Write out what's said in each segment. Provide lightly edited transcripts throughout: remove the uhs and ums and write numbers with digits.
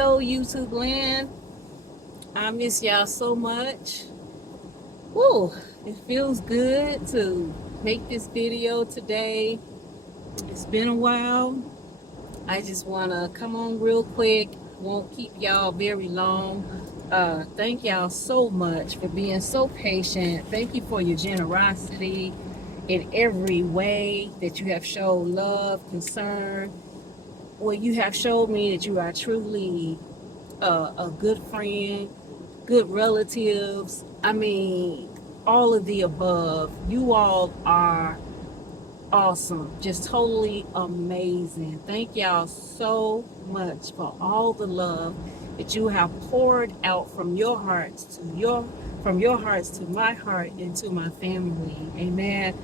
Hello, YouTube land. I miss y'all so much. Woo, it feels good to make this video today. It's been a while. I just want to come on real quick. Won't keep y'all very long. Thank y'all so much for being so patient. Thank you for your generosity in every way that you have shown love, concern. Well, you have showed me that you are truly a good friend, good relatives. I mean, all of the above. You all are awesome, just totally amazing. Thank y'all so much for all the love that you have poured out from your hearts to my heart and to my family. Amen.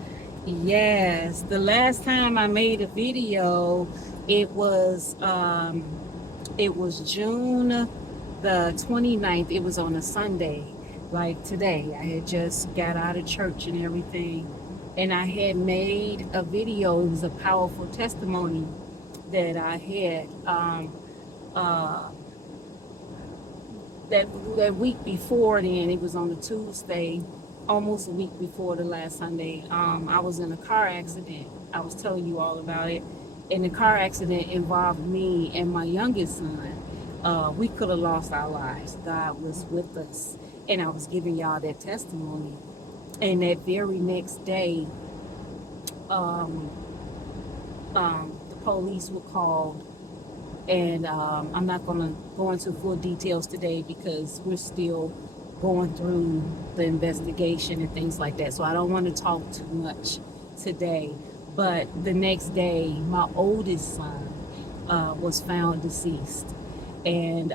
Yes, the last time I made a video, it was um, it was June the 29th. It was on a Sunday, like today. I had just got out of church and everything, and I had made a video. It was a powerful testimony that I had uh, that week before. Then it was on a Tuesday, almost a week before the last Sunday. I was in a car accident. I was telling you all about it, and the car accident involved me and my youngest son. We could have lost our lives. God was with us, and I was giving y'all that testimony. And that very next day, um, the police were called, and I'm not going to go into full details today because we're still going through the investigation and things like that. So I don't want to talk too much today. But the next day, my oldest son was found deceased, and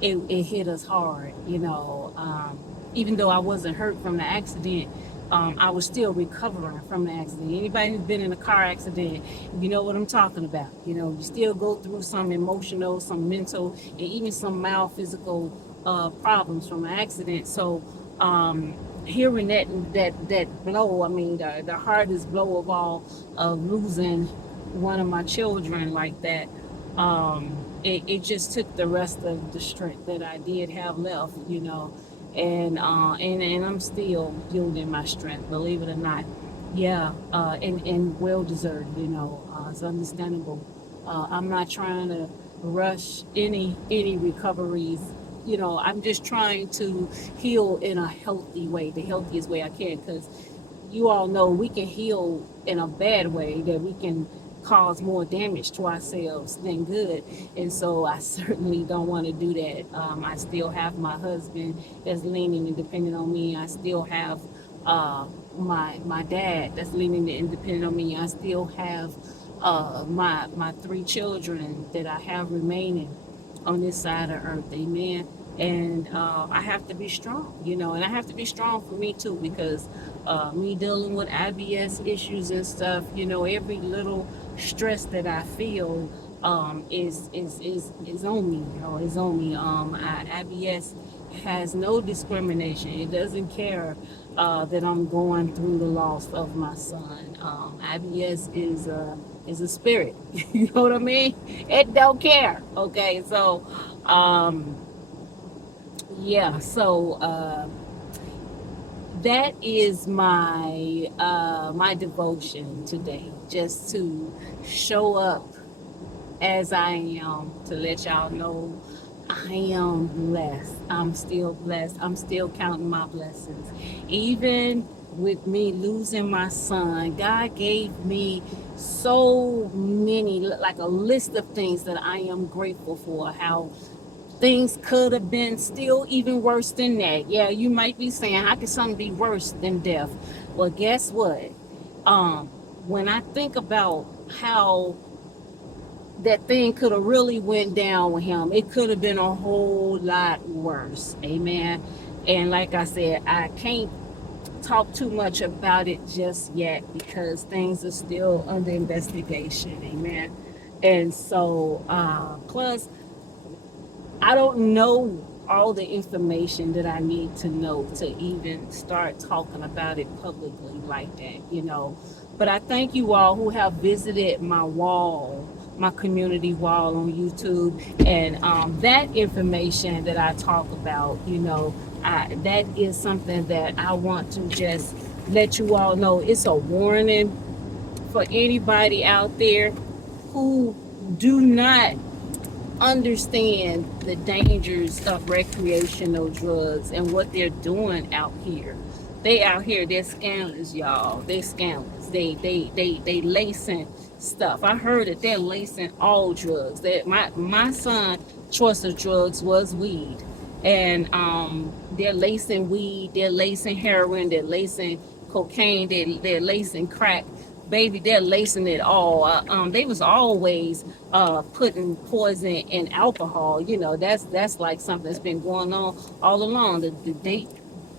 it hit us hard, you know. Even though I wasn't hurt from the accident, I was still recovering from the accident. Anybody who's been in a car accident, you know what I'm talking about. You know, you still go through some emotional, some mental, and even some mild physical problems from an accident. So hearing that blow, I mean, the hardest blow of all, of losing one of my children like that. It just took the rest of the strength that I did have left, you know, and I'm still building my strength, believe it or not. Yeah, and well deserved, you know. It's understandable. I'm not trying to rush any recoveries. You know, I'm just trying to heal in a healthy way, the healthiest way I can, because you all know we can heal in a bad way, that we can cause more damage to ourselves than good. And so I certainly don't want to do that. I still have my husband that's leaning and depending on me. I still have my dad that's leaning and depending on me. I still have my three children that I have remaining on this side of earth. Amen. And I have to be strong, you know, and I have to be strong for me too, because me dealing with IBS issues and stuff, you know, every little stress that I feel is on me, you know, is on me. IBS has no discrimination. It doesn't care that I'm going through the loss of my son. IBS is a spirit. You know what I mean? It don't care. Okay, so um, yeah, so that is my devotion today, just to show up as I am, to let y'all know I am blessed. I'm still blessed. I'm still counting my blessings. Even with me losing my son, God gave me so many, like a list of things that I am grateful for. How things could have been still even worse than that. Yeah, you might be saying, how could something be worse than death? Well, guess what? Um, when I think about how that thing could have really went down with him, it could have been a whole lot worse. Amen. And like I said, I can't talk too much about it just yet because things are still under investigation. Amen. And so plus I don't know all the information that I need to know to even start talking about it publicly like that, you know. But I thank you all who have visited my wall my community wall on YouTube. And that information that I talk about, that is something that I want to just let you all know. It's a warning for anybody out there who do not understand the dangers of recreational drugs and what they're doing out here. They out here, they're scandalous, y'all. They're scandalous. They lacing stuff. I heard that they're lacing all drugs. That my son choice of drugs was weed. And they're lacing weed, they're lacing heroin, they're lacing cocaine, they're lacing crack. Baby, they're lacing it all. They was always putting poison in alcohol. That's like something that's been going on all along. The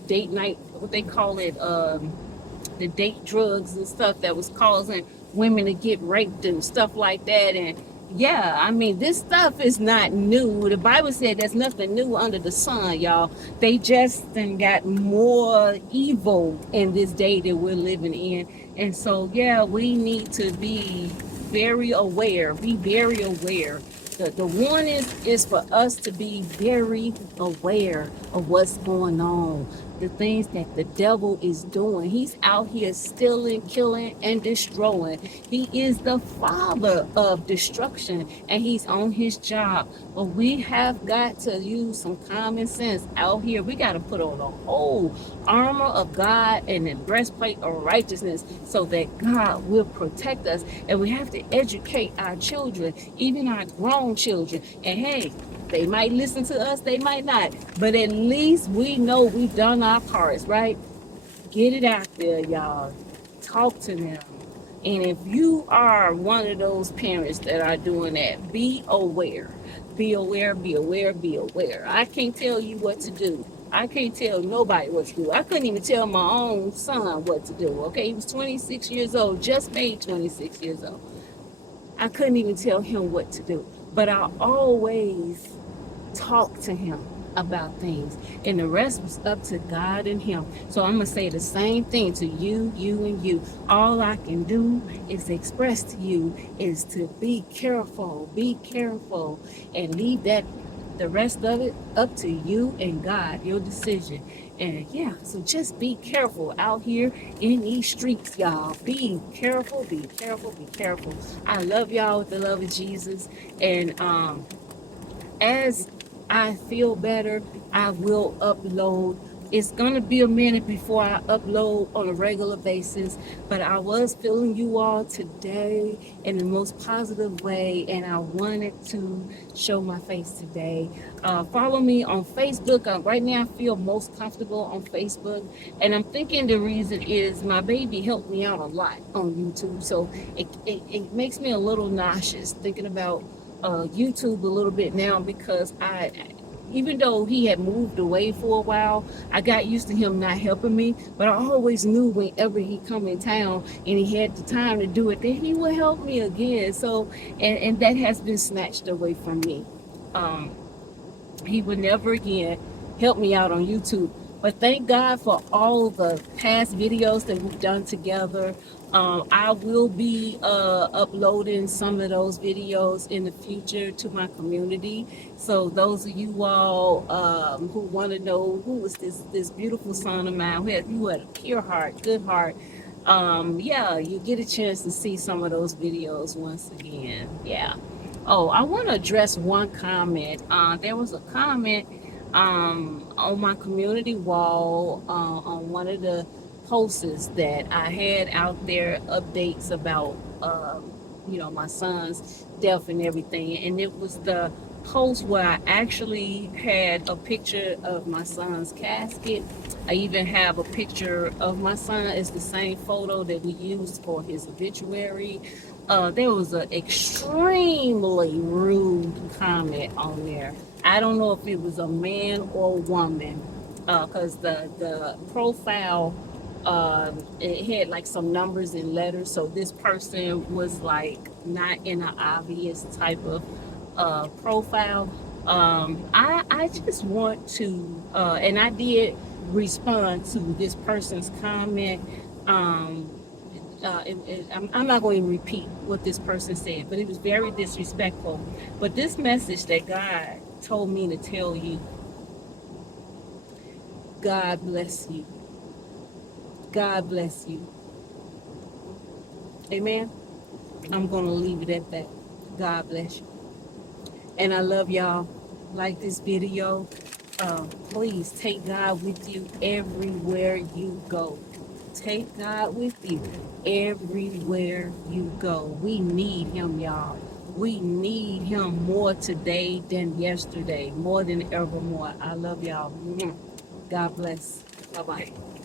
date night, what they call it, the date drugs and stuff that was causing women to get raped and stuff like that. And yeah, I mean, this stuff is not new. The Bible said there's nothing new under the sun, y'all. They just then got more evil in this day that we're living in. And so, yeah, we need to be very aware. Be very aware. The warning is for us to be very aware of what's going on, the things that the devil is doing. He's out here stealing, killing, and destroying. He is the father of destruction, and he's on his job. But we have got to use some common sense out here. We got to put on the whole armor of God and the breastplate of righteousness so that God will protect us. And we have to educate our children, even our grown children. And hey, they might listen to us, they might not, but at least we know we've done our parts, right? Get it out there, y'all. Talk to them. And if you are one of those parents that are doing that, be aware. Be aware, be aware, be aware. I can't tell you what to do. I can't tell nobody what to do. I couldn't even tell my own son what to do. Okay, he was 26 years old, just made 26 years old. I couldn't even tell him what to do. But I always talk to him about things, and the rest was up to God and him. So I'm gonna say the same thing to you, and you. All I can do is express to you is to be careful, and leave that the rest of it up to you and God, your decision. And yeah, so just be careful out here in these streets, y'all. Be careful, be careful, be careful. I love y'all with the love of Jesus. And as I feel better, I will upload. It's gonna be a minute before I upload on a regular basis, but I was feeling you all today in the most positive way, and I wanted to show my face today. Follow me on Facebook. Right now I feel most comfortable on Facebook, and I'm thinking the reason is my baby helped me out a lot on YouTube, so it makes me a little nauseous thinking about YouTube a little bit now, because even though he had moved away for a while, I got used to him not helping me, but I always knew whenever he come in town and he had the time to do it, that he would help me again. So, and that has been snatched away from me. He would never again help me out on YouTube. But thank God for all the past videos that we've done together. I will be uploading some of those videos in the future to my community. So those of you all who want to know who is this beautiful son of mine, who had a pure heart, good heart, yeah, you get a chance to see some of those videos once again. Yeah. Oh, I want to address one comment. There was a comment on my community wall on one of the posts that I had out there, updates about my son's death and everything, and it was the post where I actually had a picture of my son's casket. I even have a picture of my son. It's the same photo that we used for his obituary. There was an extremely rude comment on there. I don't know if it was a man or a woman, because the profile, it had like some numbers and letters. So this person was like not in an obvious type of profile. I just want to, and I did respond to this person's comment. I'm not going to repeat what this person said, but it was very disrespectful. But this message that God told me to tell you, God bless you. God bless you. Amen. I'm going to leave it at that. God bless you. And I love y'all. Like this video. Please take God with you everywhere you go. Take God with you everywhere you go. We need him, y'all. We need him more today than yesterday, more than ever more. I love y'all. God bless. Bye-bye.